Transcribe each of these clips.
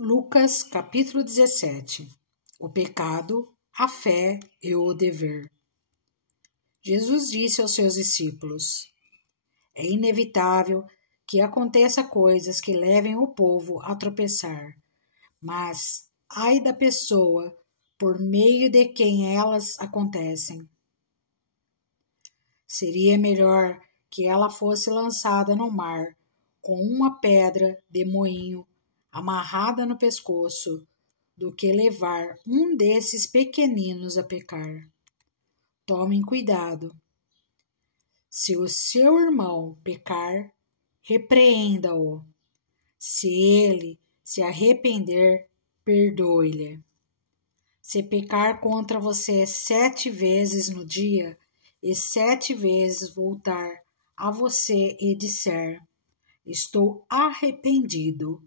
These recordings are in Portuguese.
Lucas, capítulo 17. O pecado, a fé e o dever. Jesus disse aos seus discípulos: é inevitável que aconteça coisas que levem o povo a tropeçar, mas ai da pessoa por meio de quem elas acontecem. Seria melhor que ela fosse lançada no mar com uma pedra de moinho amarrada no pescoço, do que levar um desses pequeninos a pecar. Tomem cuidado. Se o seu irmão pecar, repreenda-o. Se ele se arrepender, perdoe-lhe. Se pecar contra você 7 vezes no dia, e 7 vezes voltar a você e disser: estou arrependido,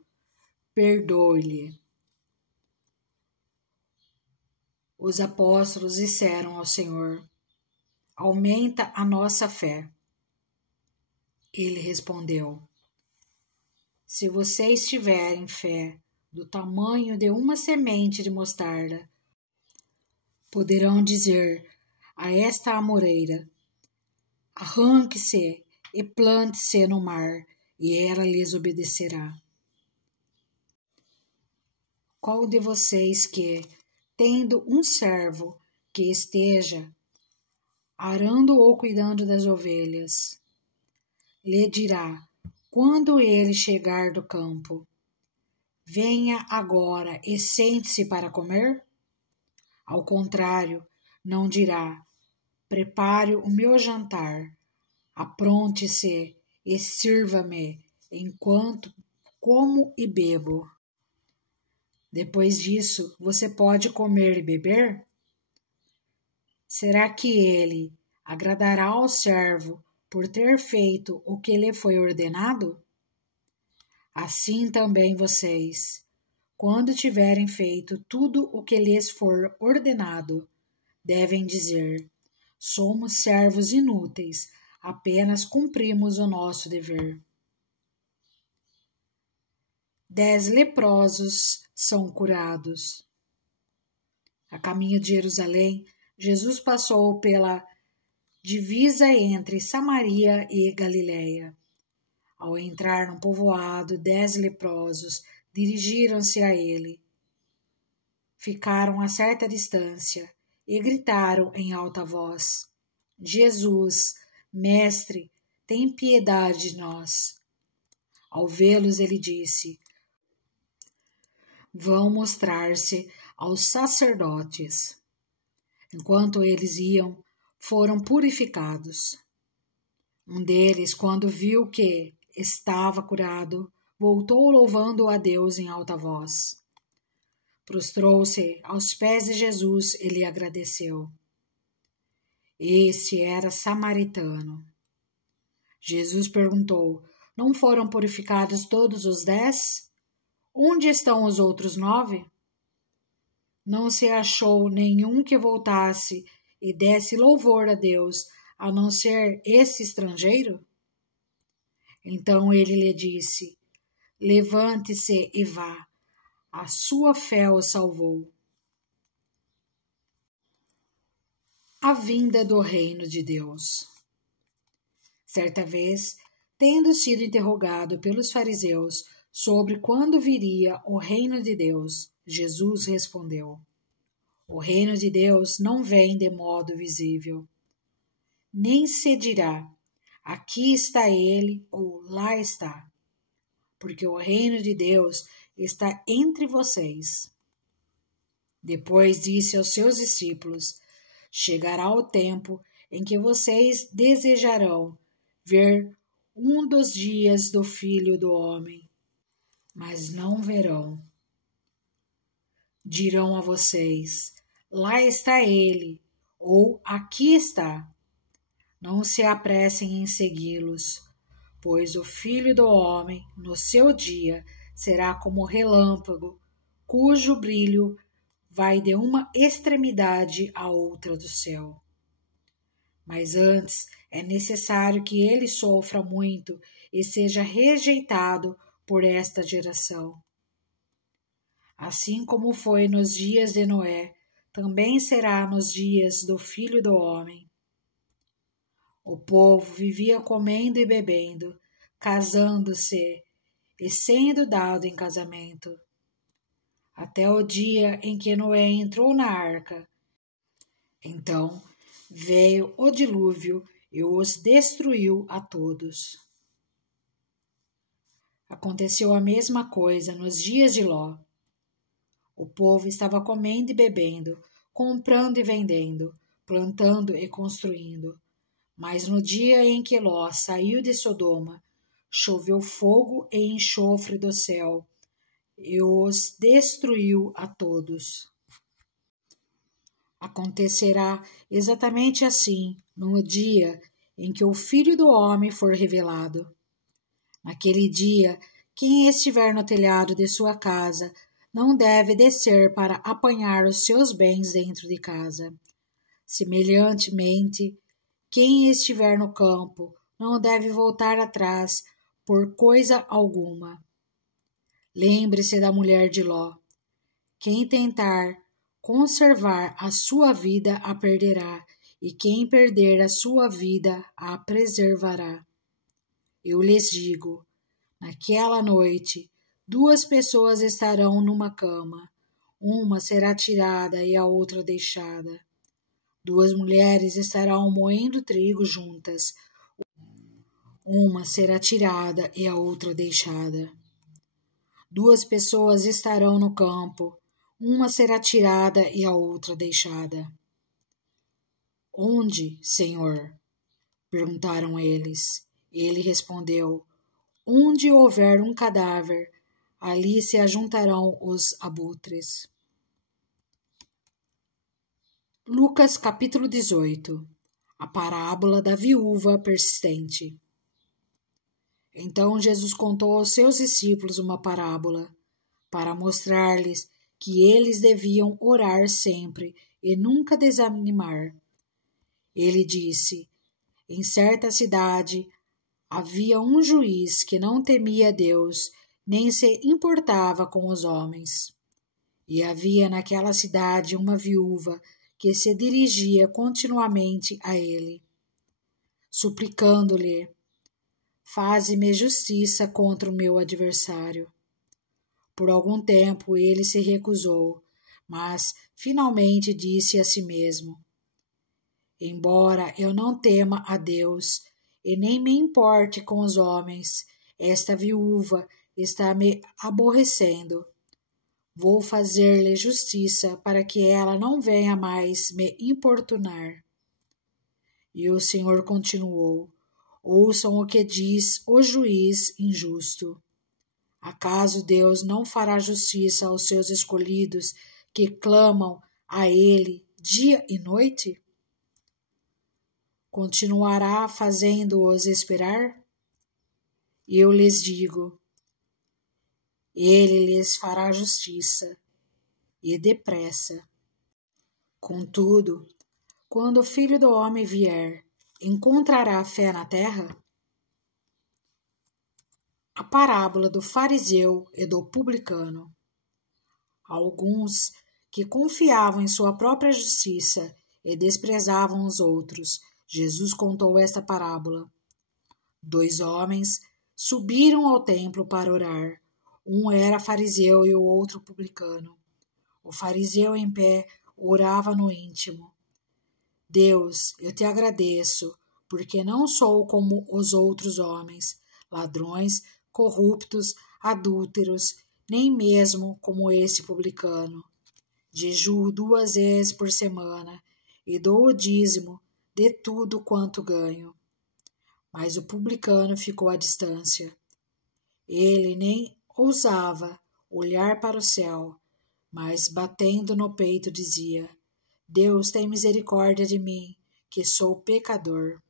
perdoe-lhe. Os apóstolos disseram ao Senhor: aumenta a nossa fé. Ele respondeu: se vocês tiverem fé do tamanho de uma semente de mostarda, poderão dizer a esta amoreira: arranque-se e plante-se no mar, e ela lhes obedecerá. Qual de vocês que, tendo um servo que esteja arando ou cuidando das ovelhas, lhe dirá, quando ele chegar do campo: venha agora e sente-se para comer? Ao contrário, não dirá: prepare o meu jantar, apronte-se e sirva-me enquanto como e bebo. Depois disso, você pode comer e beber? Será que ele agradará ao servo por ter feito o que lhe foi ordenado? Assim também vocês, quando tiverem feito tudo o que lhes for ordenado, devem dizer: somos servos inúteis, apenas cumprimos o nosso dever. 10 leprosos são curados. A caminho de Jerusalém, Jesus passou pela divisa entre Samaria e Galiléia. Ao entrar num povoado, 10 leprosos dirigiram-se a ele. Ficaram a certa distância e gritaram em alta voz: Jesus, mestre, tem piedade de nós. Ao vê-los, ele disse: vão mostrar-se aos sacerdotes. Enquanto eles iam, foram purificados. Um deles, quando viu que estava curado, voltou louvando a Deus em alta voz. Prostrou-se aos pés de Jesus e lhe agradeceu. Este era samaritano. Jesus perguntou: não foram purificados todos os 10? Onde estão os outros 9? Não se achou nenhum que voltasse e desse louvor a Deus, a não ser esse estrangeiro? Então ele lhe disse: levante-se e vá, a sua fé o salvou. A vinda do reino de Deus. Certa vez, tendo sido interrogado pelos fariseus sobre quando viria o reino de Deus, Jesus respondeu: o reino de Deus não vem de modo visível. Nem se dirá: aqui está ele ou lá está, porque o reino de Deus está entre vocês. Depois disse aos seus discípulos: chegará o tempo em que vocês desejarão ver um dos dias do Filho do Homem, mas não verão. Dirão a vocês: lá está ele, ou aqui está. Não se apressem em segui-los, pois o Filho do Homem, no seu dia, será como relâmpago, cujo brilho vai de uma extremidade à outra do céu. Mas antes é necessário que ele sofra muito e seja rejeitado por esta geração. Assim como foi nos dias de Noé, também será nos dias do Filho do Homem. O povo vivia comendo e bebendo, casando-se e sendo dado em casamento, até o dia em que Noé entrou na arca. Então veio o dilúvio e os destruiu a todos. Aconteceu a mesma coisa nos dias de Ló. O povo estava comendo e bebendo, comprando e vendendo, plantando e construindo. Mas no dia em que Ló saiu de Sodoma, choveu fogo e enxofre do céu e os destruiu a todos. Acontecerá exatamente assim no dia em que o Filho do Homem for revelado. Naquele dia, quem estiver no telhado de sua casa não deve descer para apanhar os seus bens dentro de casa. Semelhantemente, quem estiver no campo não deve voltar atrás por coisa alguma. Lembre-se da mulher de Ló. Quem tentar conservar a sua vida a perderá, e quem perder a sua vida a preservará. Eu lhes digo, naquela noite, 2 pessoas estarão numa cama, uma será tirada e a outra deixada. 2 mulheres estarão moendo trigo juntas, uma será tirada e a outra deixada. 2 pessoas estarão no campo, uma será tirada e a outra deixada. Onde, Senhor? Perguntaram eles. Ele respondeu, onde houver um cadáver, ali se ajuntarão os abutres. Lucas capítulo 18. A parábola da viúva persistente. Então Jesus contou aos seus discípulos uma parábola, para mostrar-lhes que eles deviam orar sempre e nunca desanimar. Ele disse, em certa cidade havia um juiz que não temia Deus, nem se importava com os homens. E havia naquela cidade uma viúva que se dirigia continuamente a ele, suplicando-lhe, faze-me justiça contra o meu adversário. Por algum tempo ele se recusou, mas finalmente disse a si mesmo, embora eu não tema a Deus e nem me importe com os homens, esta viúva está me aborrecendo. Vou fazer-lhe justiça para que ela não venha mais me importunar. E o Senhor continuou, ouçam o que diz o juiz injusto. Acaso Deus não fará justiça aos seus escolhidos que clamam a Ele dia e noite? Continuará fazendo-os esperar? Eu lhes digo, Ele lhes fará justiça, e depressa. Contudo, quando o Filho do Homem vier, encontrará fé na terra? A parábola do fariseu e do publicano. Alguns que confiavam em sua própria justiça e desprezavam os outros, Jesus contou esta parábola. 2 homens subiram ao templo para orar. Um era fariseu e o outro publicano. O fariseu em pé orava no íntimo. Deus, eu te agradeço, porque não sou como os outros homens, ladrões, corruptos, adúlteros, nem mesmo como esse publicano. Jejuo 2 vezes por semana e dou o dízimo de tudo quanto ganho. Mas o publicano ficou à distância. Ele nem ousava olhar para o céu, mas batendo no peito dizia, Deus tem misericórdia de mim, que sou pecador.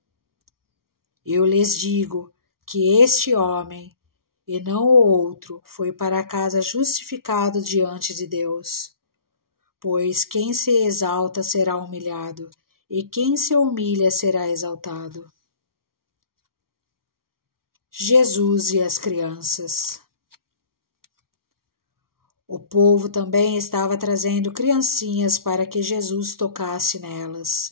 Eu lhes digo que este homem, e não o outro, foi para casa justificado diante de Deus. Pois quem se exalta será humilhado, e quem se humilha será exaltado. Jesus e as crianças. O povo também estava trazendo criancinhas para que Jesus tocasse nelas.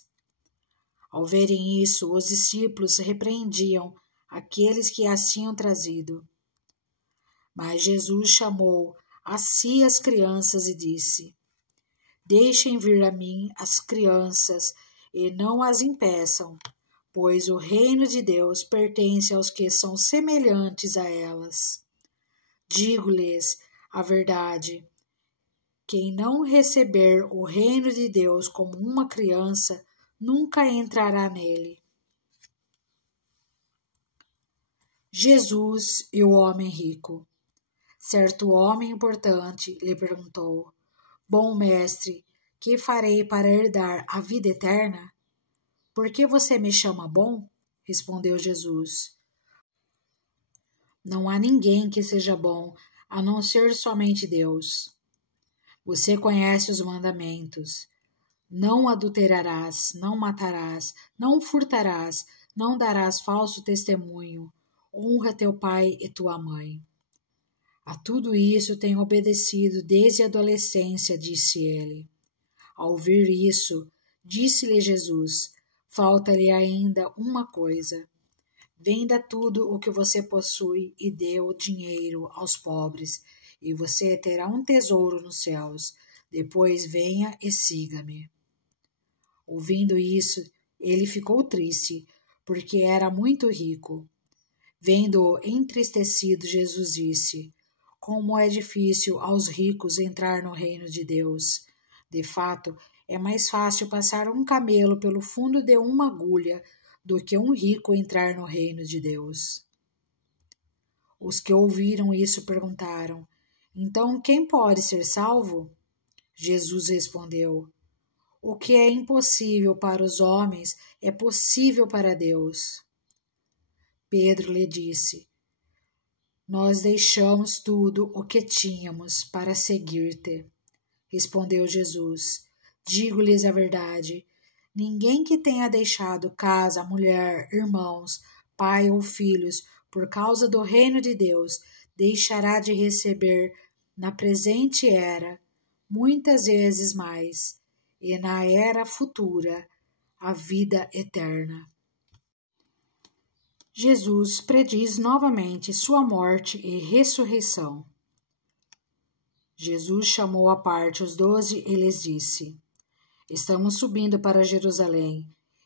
Ao verem isso, os discípulos repreendiam aqueles que as tinham trazido. Mas Jesus chamou a si as crianças e disse: Deixem vir a mim as crianças e não as impeçam, pois o reino de Deus pertence aos que são semelhantes a elas. Digo-lhes a verdade: quem não receber o reino de Deus como uma criança, nunca entrará nele. Jesus e o homem rico. Certo homem importante lhe perguntou: Bom mestre, que farei para herdar a vida eterna? Por que você me chama bom? Respondeu Jesus. Não há ninguém que seja bom, a não ser somente Deus. Você conhece os mandamentos. Não adulterarás, não matarás, não furtarás, não darás falso testemunho, honra teu pai e tua mãe. A tudo isso tenho obedecido desde a adolescência, disse ele. Ao ouvir isso, disse-lhe Jesus: falta-lhe ainda uma coisa. Venda tudo o que você possui e dê o dinheiro aos pobres, e você terá um tesouro nos céus. Depois venha e siga-me. Ouvindo isso, ele ficou triste, porque era muito rico. Vendo-o entristecido, Jesus disse: Como é difícil aos ricos entrar no reino de Deus. De fato, é mais fácil passar um camelo pelo fundo de uma agulha do que um rico entrar no reino de Deus. Os que ouviram isso perguntaram: Então quem pode ser salvo? Jesus respondeu: O que é impossível para os homens é possível para Deus. Pedro lhe disse: Nós deixamos tudo o que tínhamos para seguir-te. Respondeu Jesus: Digo-lhes a verdade. Ninguém que tenha deixado casa, mulher, irmãos, pai ou filhos, por causa do reino de Deus, deixará de receber na presente era muitas vezes mais, e na era futura a vida eterna. Jesus prediz novamente sua morte e ressurreição. Jesus chamou à parte os 12 e lhes disse: Estamos subindo para Jerusalém,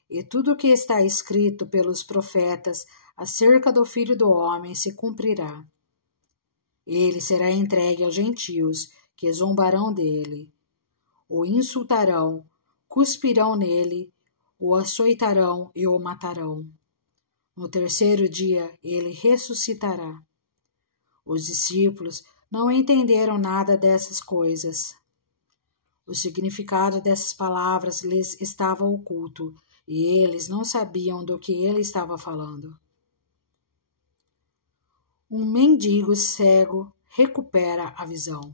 e tudo o que está escrito pelos profetas acerca do Filho do Homem se cumprirá. Ele será entregue aos gentios, que zombarão dele, o insultarão, cuspirão nele, o açoitarão e o matarão. No terceiro dia ele ressuscitará. Os discípulos não entenderam nada dessas coisas. O significado dessas palavras lhes estava oculto, e eles não sabiam do que ele estava falando. Um mendigo cego recupera a visão.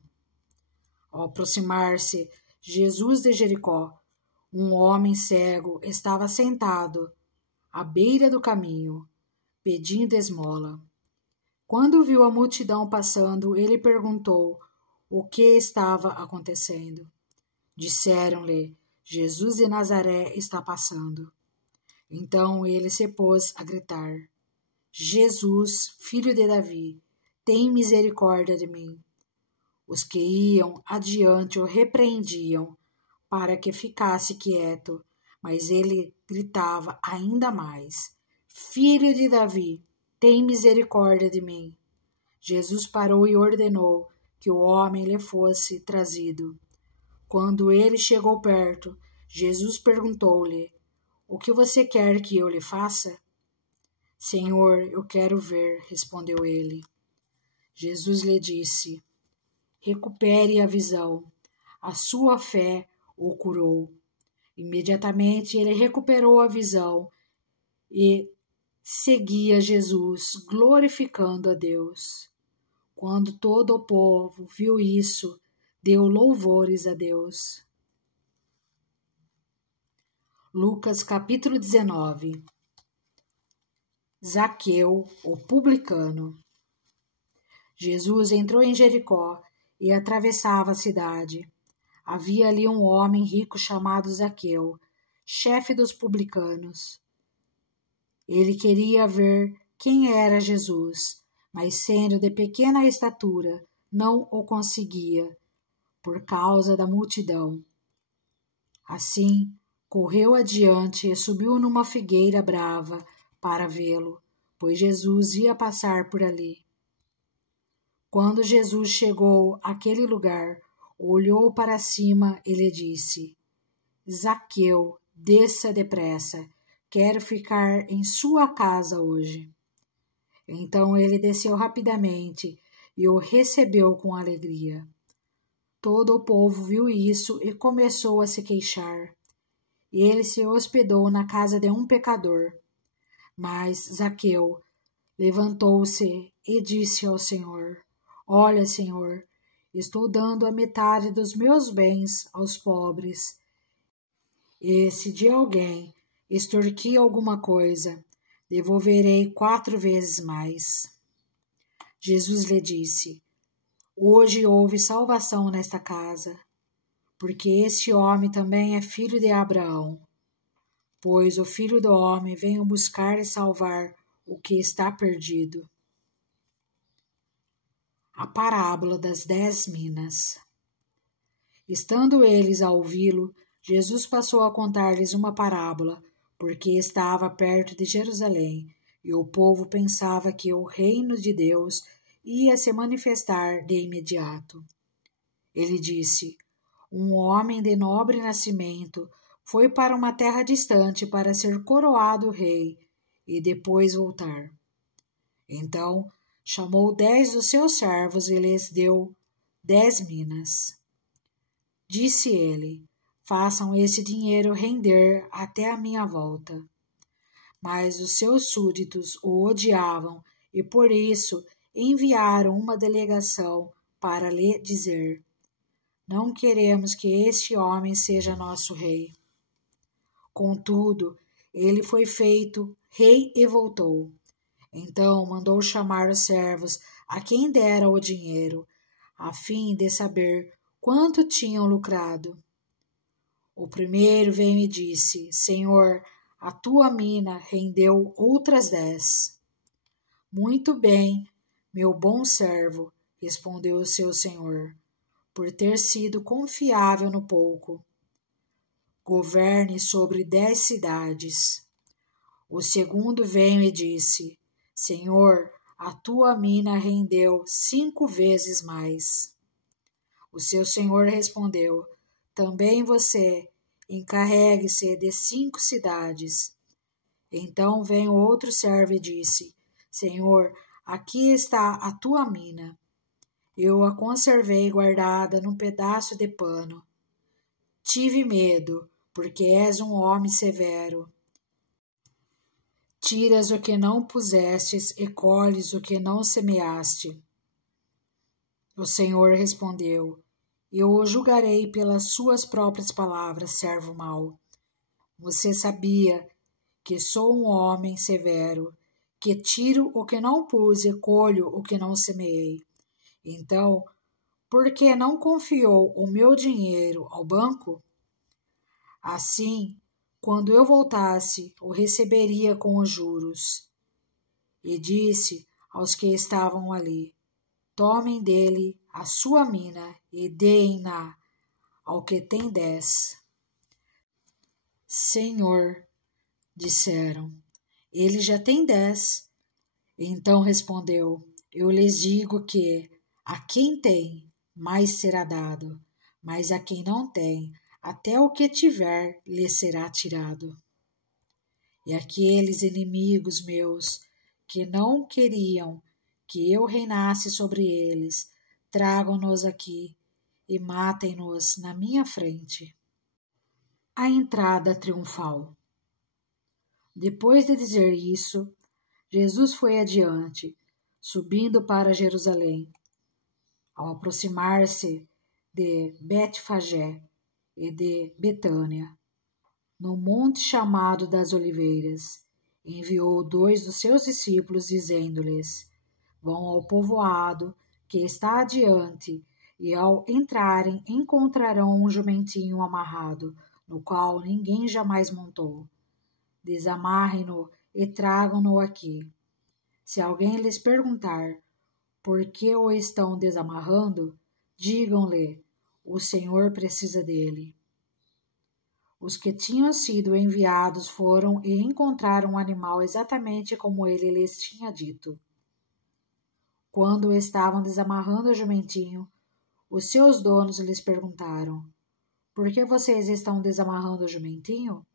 Ao aproximar-se Jesus de Jericó, um homem cego estava sentado à beira do caminho, pedindo esmola. Quando viu a multidão passando, ele perguntou o que estava acontecendo. Disseram-lhe: Jesus de Nazaré está passando. Então ele se pôs a gritar: Jesus, filho de Davi, tem misericórdia de mim. Os que iam adiante o repreendiam para que ficasse quieto, mas ele gritava ainda mais: Filho de Davi, tem misericórdia de mim. Jesus parou e ordenou que o homem lhe fosse trazido. Quando ele chegou perto, Jesus perguntou-lhe: O que você quer que eu lhe faça? Senhor, eu quero ver, respondeu ele. Jesus lhe disse: Recupere a visão. A sua fé o curou. Imediatamente ele recuperou a visão e seguia Jesus, glorificando a Deus. Quando todo o povo viu isso, deu louvores a Deus. Lucas capítulo 19. Zaqueu, o publicano. Jesus entrou em Jericó e atravessava a cidade. Havia ali um homem rico chamado Zaqueu, chefe dos publicanos. Ele queria ver quem era Jesus, mas sendo de pequena estatura, não o conseguia, por causa da multidão. Assim, correu adiante e subiu numa figueira brava para vê-lo, pois Jesus ia passar por ali. Quando Jesus chegou àquele lugar, olhou para cima e lhe disse: Zaqueu, desça depressa, quero ficar em sua casa hoje. Então ele desceu rapidamente e o recebeu com alegria. Todo o povo viu isso e começou a se queixar. Ele se hospedou na casa de um pecador. Mas Zaqueu levantou-se e disse ao Senhor: Olha, Senhor, estou dando a metade dos meus bens aos pobres. E se de alguém extorquir alguma coisa, devolverei 4 vezes mais. Jesus lhe disse: Hoje houve salvação nesta casa, porque este homem também é filho de Abraão. Pois o Filho do Homem veio buscar e salvar o que está perdido. A parábola das 10 minas. Estando eles a ouvi-lo, Jesus passou a contar-lhes uma parábola, porque estava perto de Jerusalém, e o povo pensava que o reino de Deus ia se manifestar de imediato. Ele disse: Um homem de nobre nascimento foi para uma terra distante para ser coroado rei e depois voltar. Então chamou 10 dos seus servos e lhes deu 10 minas. Disse ele: Façam esse dinheiro render até a minha volta. Mas os seus súditos o odiavam e por isso enviaram uma delegação para lhe dizer: Não queremos que este homem seja nosso rei. Contudo, ele foi feito rei e voltou. Então mandou chamar os servos a quem dera o dinheiro, a fim de saber quanto tinham lucrado. O primeiro veio e disse: Senhor, a tua mina rendeu outras 10. Muito bem, meu bom servo, respondeu o seu senhor, por ter sido confiável no pouco. Governe sobre 10 cidades. O segundo veio e disse: Senhor, a tua mina rendeu 5 vezes mais. O seu senhor respondeu: Também você encarregue-se de 5 cidades. Então veio outro servo e disse: Senhor, aqui está a tua mina. Eu a conservei guardada num pedaço de pano. Tive medo, porque és um homem severo. Tiras o que não pusestes e colhes o que não semeaste. O Senhor respondeu: Eu o julgarei pelas suas próprias palavras, servo mau. Você sabia que sou um homem severo, que tiro o que não pus e colho o que não semeei. Então, por que não confiou o meu dinheiro ao banco? Assim, quando eu voltasse, o receberia com os juros. E disse aos que estavam ali: Tomem dele a sua mina e deem-na ao que tem 10. Senhor, disseram, ele já tem 10. Então respondeu: Eu lhes digo que a quem tem, mais será dado, mas a quem não tem, até o que tiver lhe será tirado. E aqueles inimigos meus que não queriam que eu reinasse sobre eles, tragam-nos aqui e matem-nos na minha frente. A entrada triunfal. Depois de dizer isso, Jesus foi adiante, subindo para Jerusalém. Ao aproximar-se de Betfagé e de Betânia, no monte chamado das Oliveiras, enviou 2 dos seus discípulos, dizendo-lhes: Vão ao povoado que está adiante, e ao entrarem encontrarão um jumentinho amarrado, no qual ninguém jamais montou. Desamarrem-no e tragam-no aqui. Se alguém lhes perguntar por que o estão desamarrando, digam-lhe: o Senhor precisa dele. Os que tinham sido enviados foram e encontraram o animal exatamente como ele lhes tinha dito. Quando estavam desamarrando o jumentinho, os seus donos lhes perguntaram: por que vocês estão desamarrando o jumentinho?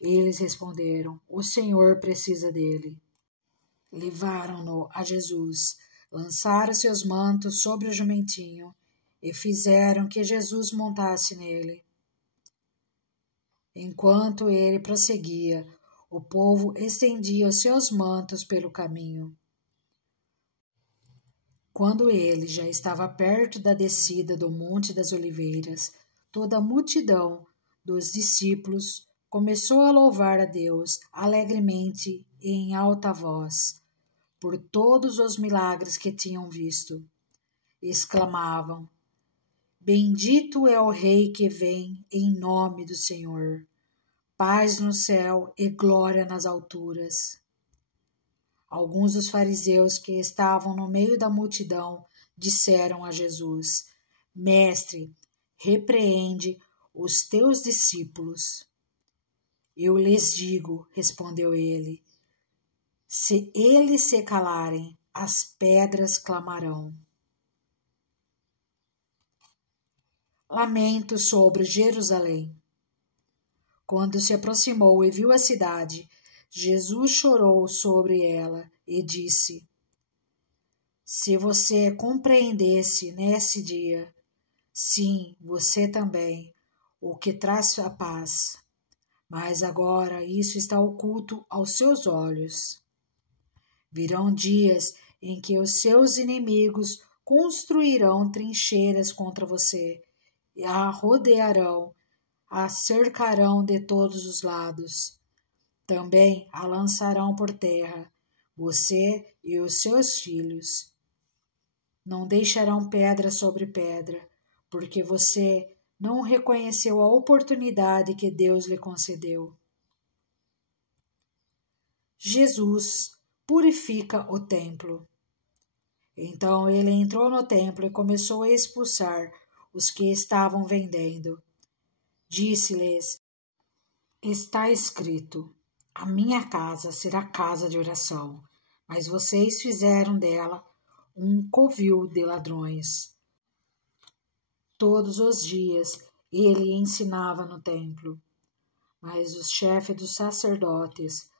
Eles responderam: o Senhor precisa dele. Levaram-no a Jesus, lançaram seus mantos sobre o jumentinho e fizeram que Jesus montasse nele. Enquanto ele prosseguia, o povo estendia os seus mantos pelo caminho. Quando ele já estava perto da descida do Monte das Oliveiras, toda a multidão dos discípulos começou a louvar a Deus alegremente e em alta voz, por todos os milagres que tinham visto. Exclamavam: bendito é o Rei que vem em nome do Senhor. Paz no céu e glória nas alturas. Alguns dos fariseus que estavam no meio da multidão disseram a Jesus: Mestre, repreende os teus discípulos. Eu lhes digo, respondeu ele, se eles se calarem, as pedras clamarão. Lamento sobre Jerusalém. Quando se aproximou e viu a cidade, Jesus chorou sobre ela e disse: se você compreendesse nesse dia, sim, você também, o que traz a paz. Mas agora isso está oculto aos seus olhos. Virão dias em que os seus inimigos construirão trincheiras contra você e a rodearão, a cercarão de todos os lados. Também a lançarão por terra, você e os seus filhos. Não deixarão pedra sobre pedra, porque você não reconheceu a oportunidade que Deus lhe concedeu. Jesus purifica o templo. Então ele entrou no templo e começou a expulsar os que estavam vendendo. Disse-lhes: está escrito, a minha casa será casa de oração, mas vocês fizeram dela um covil de ladrões. Todos os dias ele ensinava no templo, mas os chefes dos sacerdotes,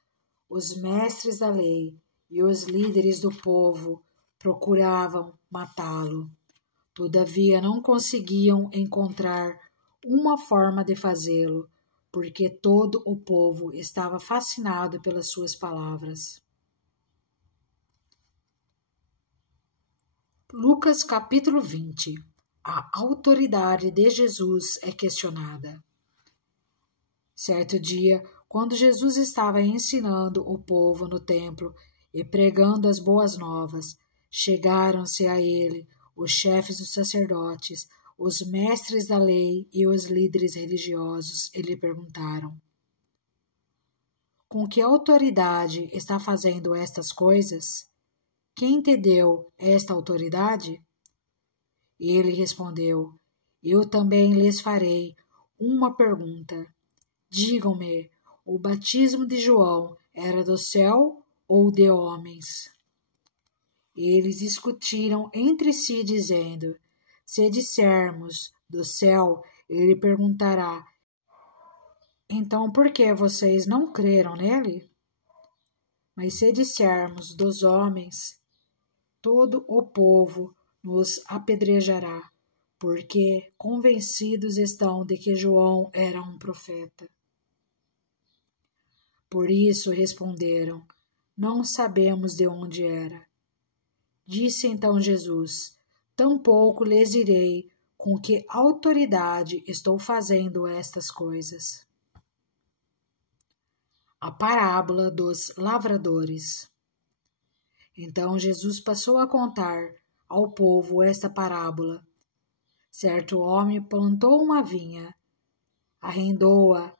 os mestres da lei e os líderes do povo procuravam matá-lo. Todavia não conseguiam encontrar uma forma de fazê-lo, porque todo o povo estava fascinado pelas suas palavras. Lucas capítulo 20. A autoridade de Jesus é questionada. Certo dia, quando Jesus estava ensinando o povo no templo e pregando as boas novas, chegaram-se a ele os chefes dos sacerdotes, os mestres da lei e os líderes religiosos e lhe perguntaram: com que autoridade está fazendo estas coisas? Quem te deu esta autoridade? Ele respondeu: eu também lhes farei uma pergunta. Digam-me, o batismo de João era do céu ou de homens? Eles discutiram entre si, dizendo: se dissermos do céu, ele perguntará: então por que vocês não creram nele? Mas se dissermos dos homens, todo o povo nos apedrejará, porque convencidos estão de que João era um profeta. Por isso responderam: não sabemos de onde era. Disse então Jesus: tampouco lhes direi com que autoridade estou fazendo estas coisas. A parábola dos lavradores. Então Jesus passou a contar ao povo esta parábola. certo homem plantou uma vinha, arrendou-a a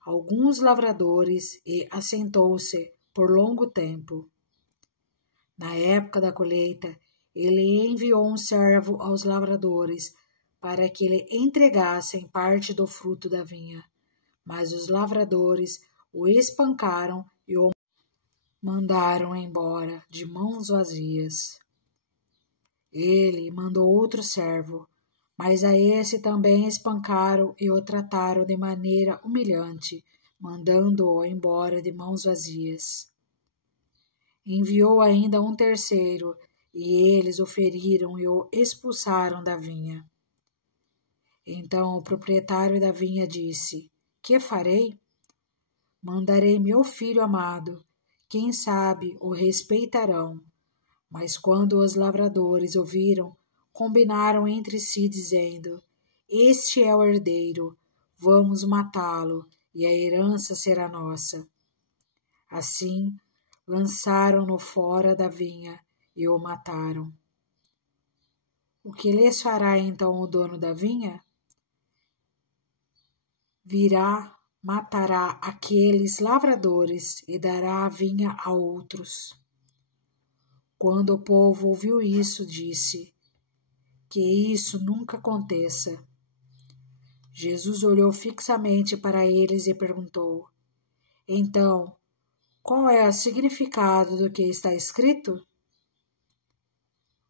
alguns lavradores e assentou-se por longo tempo. Na época da colheita, ele enviou um servo aos lavradores para que lhe entregassem parte do fruto da vinha. Mas os lavradores o espancaram e o mandaram embora de mãos vazias. Ele mandou outro servo, mas a esse também espancaram e o trataram de maneira humilhante, mandando-o embora de mãos vazias. Enviou ainda um terceiro, e eles o feriram e o expulsaram da vinha. Então o proprietário da vinha disse: Que farei? Mandarei meu filho amado, quem sabe o respeitarão. Mas quando os lavradores ouviram, combinaram entre si, dizendo: Este é o herdeiro, vamos matá-lo, e a herança será nossa. Assim, lançaram-no fora da vinha e o mataram. O que lhes fará então o dono da vinha? Virá, matará aqueles lavradores e dará a vinha a outros. Quando o povo ouviu isso, disse: Que isso nunca aconteça. Jesus olhou fixamente para eles e perguntou: Então, qual é o significado do que está escrito?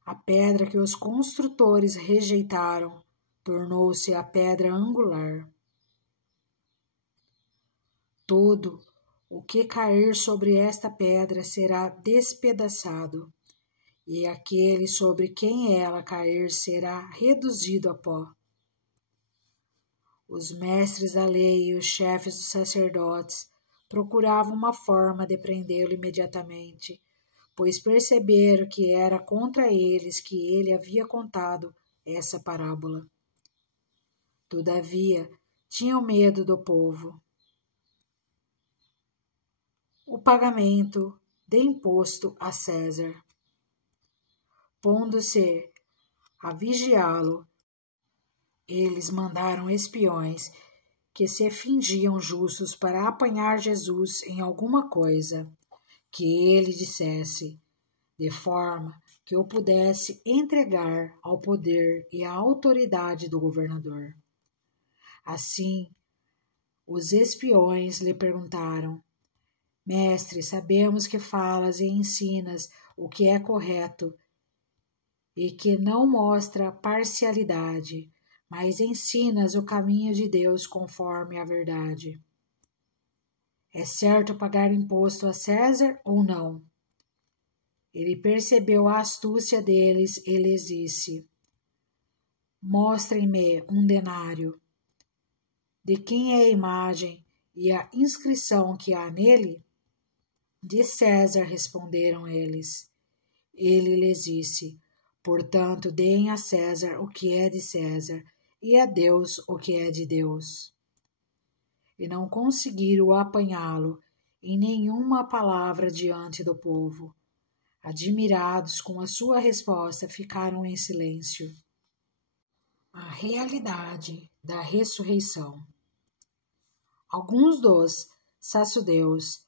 A pedra que os construtores rejeitaram tornou-se a pedra angular. Todo o que cair sobre esta pedra será despedaçado, e aquele sobre quem ela cair será reduzido a pó. Os mestres da lei e os chefes dos sacerdotes procuravam uma forma de prendê-lo imediatamente, pois perceberam que era contra eles que ele havia contado essa parábola. Todavia, tinham medo do povo. O pagamento de imposto a César. Pondo-se a vigiá-lo, eles mandaram espiões que se fingiam justos para apanhar Jesus em alguma coisa que ele dissesse, de forma que o pudesse entregar ao poder e à autoridade do governador. Assim, os espiões lhe perguntaram: Mestre, sabemos que falas e ensinas o que é correto e que não mostra parcialidade, mas ensinas o caminho de Deus conforme a verdade. É certo pagar imposto a César ou não? Ele percebeu a astúcia deles e lhes disse: Mostrem-me um denário. De quem é a imagem e a inscrição que há nele? De César, responderam eles. Ele lhes disse: Portanto, deem a César o que é de César, e a Deus o que é de Deus. E não conseguiram apanhá-lo em nenhuma palavra diante do povo. Admirados com a sua resposta, ficaram em silêncio. A realidade da ressurreição. Alguns dos saduceus,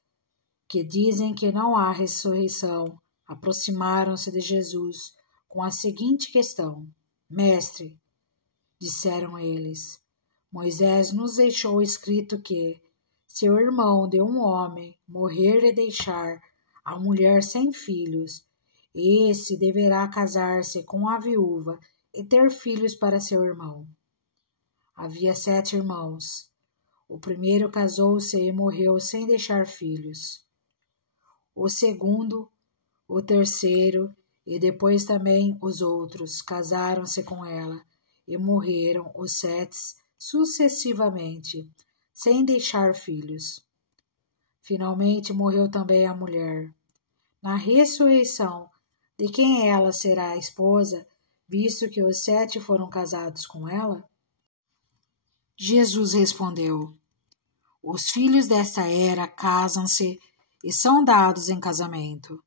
que dizem que não há ressurreição, aproximaram-se de Jesus com a seguinte questão: Mestre, disseram eles, Moisés nos deixou escrito que, se o irmão de um homem morrer e deixar a mulher sem filhos, esse deverá casar-se com a viúva e ter filhos para seu irmão. Havia 7 irmãos. O primeiro casou-se e morreu sem deixar filhos. O segundo, o terceiro e depois também os outros casaram-se com ela e morreram os 7 sucessivamente, sem deixar filhos. Finalmente morreu também a mulher. Na ressurreição, de quem ela será a esposa, visto que os 7 foram casados com ela? Jesus respondeu: Os filhos desta era casam-se e são dados em casamento,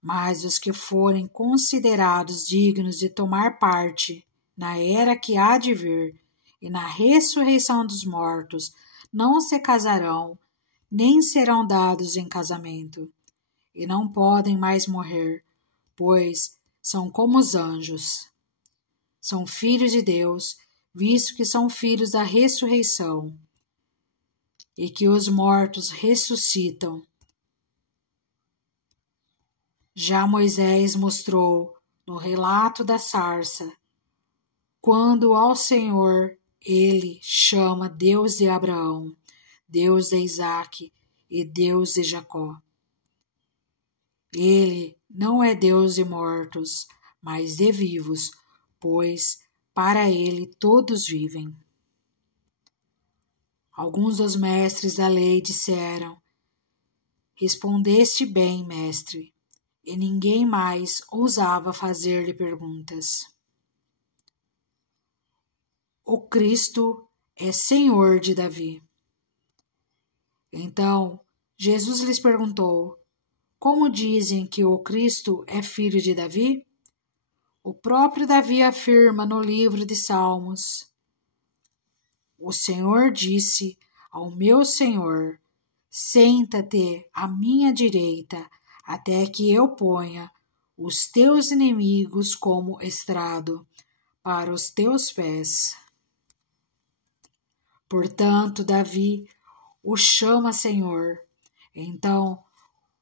mas os que forem considerados dignos de tomar parte na era que há de vir, e na ressurreição dos mortos, não se casarão, nem serão dados em casamento, e não podem mais morrer, pois são como os anjos. São filhos de Deus, visto que são filhos da ressurreição, e que os mortos ressuscitam. Já Moisés mostrou, no relato da sarça, quando ao Senhor ele chama Deus de Abraão, Deus de Isaque e Deus de Jacó. Ele não é Deus de mortos, mas de vivos, pois para ele todos vivem. Alguns dos mestres da lei disseram: Respondeste bem, mestre, e ninguém mais ousava fazer-lhe perguntas. O Cristo é Senhor de Davi. Então, Jesus lhes perguntou: Como dizem que o Cristo é filho de Davi? O próprio Davi afirma no livro de Salmos: O Senhor disse ao meu Senhor: Senta-te à minha direita, até que eu ponha os teus inimigos como estrado para os teus pés. Portanto, Davi o chama Senhor. Então,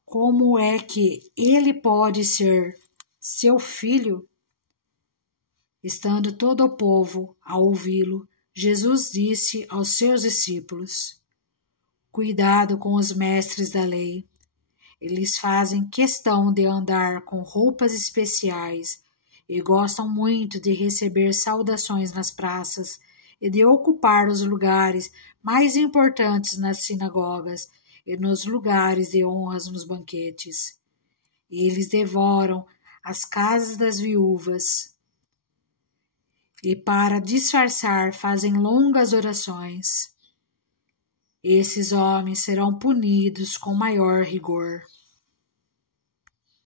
como é que ele pode ser seu filho? Estando todo o povo a ouvi-lo, Jesus disse aos seus discípulos: Cuidado com os mestres da lei. Eles fazem questão de andar com roupas especiais e gostam muito de receber saudações nas praças e de ocupar os lugares mais importantes nas sinagogas e nos lugares de honras nos banquetes. Eles devoram as casas das viúvas e, para disfarçar, fazem longas orações. Esses homens serão punidos com maior rigor.